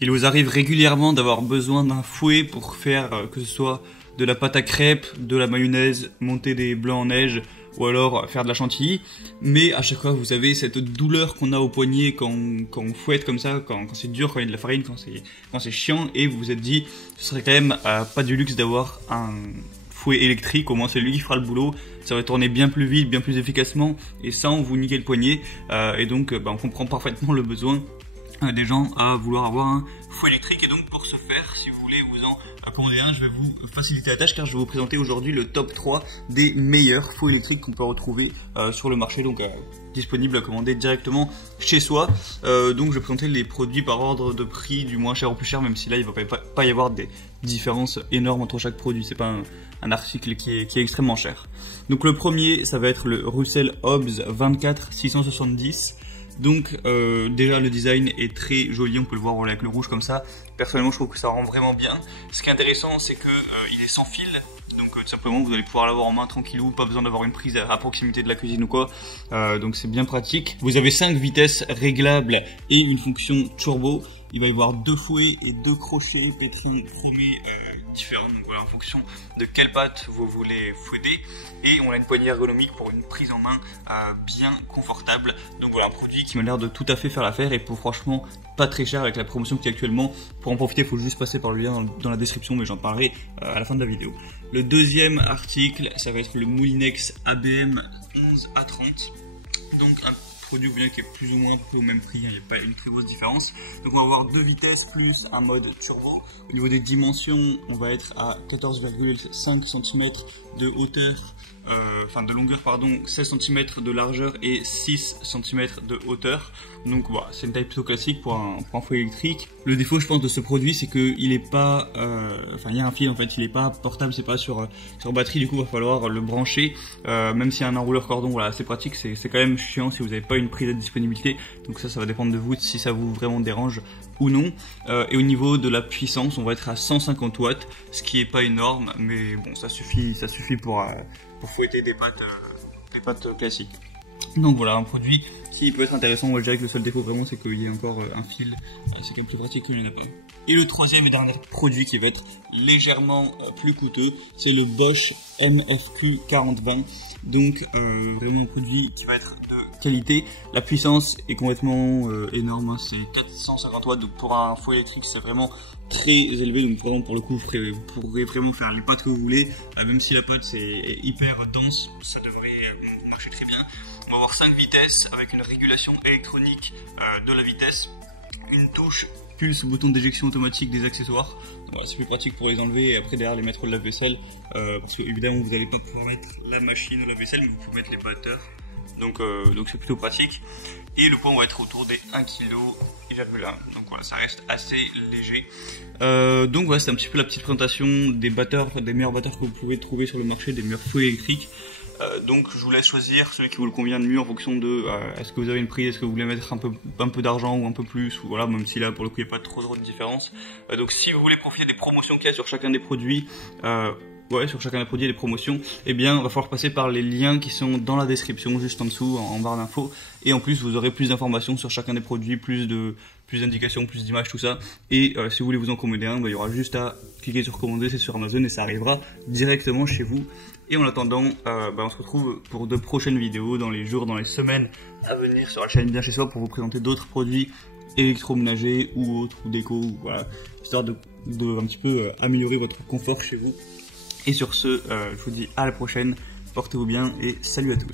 Il vous arrive régulièrement d'avoir besoin d'un fouet pour faire que ce soit de la pâte à crêpes, de la mayonnaise, monter des blancs en neige ou alors faire de la chantilly. Mais à chaque fois vous avez cette douleur qu'on a au poignet quand on fouette comme ça, quand c'est dur, quand il y a de la farine, quand c'est chiant, et vous vous êtes dit ce serait quand même pas du luxe d'avoir un fouet électrique, au moins c'est lui qui fera le boulot, ça va tourner bien plus vite, bien plus efficacement et sans vous niquer le poignet. Et donc on comprend parfaitement le besoin des gens à vouloir avoir un fouet électrique. Et donc pour ce faire, si vous voulez vous en commander un, je vais vous faciliter la tâche car je vais vous présenter aujourd'hui le top 3 des meilleurs fouets électriques qu'on peut retrouver sur le marché, donc disponible à commander directement chez soi. Donc je vais présenter les produits par ordre de prix du moins cher au plus cher, même si là il va pas y avoir des différences énormes entre chaque produit, c'est pas un article qui est extrêmement cher. Donc le premier, ça va être le Russell Hobbs 24670. Donc déjà le design est très joli, on peut le voir avec le rouge comme ça. Personnellement je trouve que ça rend vraiment bien. Ce qui est intéressant c'est que il est sans fil, donc tout simplement vous allez pouvoir l'avoir en main tranquillou, pas besoin d'avoir une prise à proximité de la cuisine ou quoi. Donc c'est bien pratique. Vous avez 5 vitesses réglables et une fonction turbo. Il va y avoir 2 fouets et 2 crochets pétrin chromés différents, donc voilà, en fonction de quelle pâte vous voulez fouetter. Et on a une poignée ergonomique pour une prise en main bien confortable. Donc voilà, un produit qui m'a l'air de tout à fait faire l'affaire et pour franchement pas très cher avec la promotion qui est actuellement. Pour en profiter, il faut juste passer par le lien dans la description, mais j'en parlerai à la fin de la vidéo. Le deuxième article, ça va être le Moulinex ABM 11A30. Donc un produit qui est plus ou moins au même prix, il n'y a pas une très grosse différence. Donc on va avoir 2 vitesses plus un mode turbo. Au niveau des dimensions, on va être à 14,5 cm de hauteur, de longueur pardon, 16 cm de largeur et 6 cm de hauteur. Donc voilà, c'est une taille plutôt classique pour un fouet électrique. Le défaut je pense de ce produit c'est qu'il est pas, il y a un fil en fait, il est pas portable, c'est pas sur batterie, du coup il va falloir le brancher. Même s'il y a un enrouleur cordon, voilà, c'est pratique, c'est quand même chiant si vous n'avez pas une prise de disponibilité. Donc ça va dépendre de vous si ça vous vraiment dérange ou non. Et au niveau de la puissance, on va être à 150 watts, ce qui est pas énorme, mais bon, ça suffit pour fouetter des pâtes classiques. Donc voilà, un produit qui peut être intéressant. Moi je dirais que le seul défaut vraiment c'est qu'il y a encore un fil, c'est quand même plus pratique que le lapin. Et le troisième et dernier produit qui va être légèrement plus coûteux, c'est le Bosch MFQ 4020. Donc vraiment un produit qui va être de qualité. La puissance est complètement énorme, hein. C'est 450 watts, donc pour un fouet électrique c'est vraiment très élevé. Donc vraiment pour le coup vous pourrez vraiment faire les pâtes que vous voulez, même si la pâte c'est hyper dense, ça devrait marcher très bien. On va avoir 5 vitesses avec une régulation électronique de la vitesse, une touche pulse, bouton d'éjection automatique des accessoires. Voilà, c'est plus pratique pour les enlever et après derrière les mettre au lave-vaisselle, parce que évidemment vous n'allez pas pouvoir mettre la machine au lave-vaisselle, mais vous pouvez mettre les batteurs. Donc c'est plutôt pratique. Et le poids on va être autour des 1,1 kg. Donc voilà, ça reste assez léger. Donc voilà, c'est un petit peu la petite présentation des batteurs, des meilleurs batteurs que vous pouvez trouver sur le marché, des meilleurs fouets électriques. Donc je vous laisse choisir celui qui vous le convient de mieux en fonction de est-ce que vous avez une prise, est-ce que vous voulez mettre un peu d'argent ou un peu plus, ou voilà, même si là pour le coup il n'y a pas trop de différence. Donc si vous voulez profiter des promotions qu'il y a sur chacun des produits, sur chacun des produits et des promotions, eh bien, il va falloir passer par les liens qui sont dans la description, juste en dessous, en barre d'infos. Et en plus, vous aurez plus d'informations sur chacun des produits, plus d'indications, plus d'images, tout ça. Et si vous voulez vous en commander un, il y aura juste à cliquer sur commander, c'est sur Amazon et ça arrivera directement chez vous. Et en attendant, on se retrouve pour de prochaines vidéos dans les jours, dans les semaines à venir sur la chaîne Bien Chez Soi pour vous présenter d'autres produits électroménagers ou autres, ou déco, ou voilà, histoire de un petit peu améliorer votre confort chez vous. Et sur ce, je vous dis à la prochaine, portez-vous bien et salut à tous.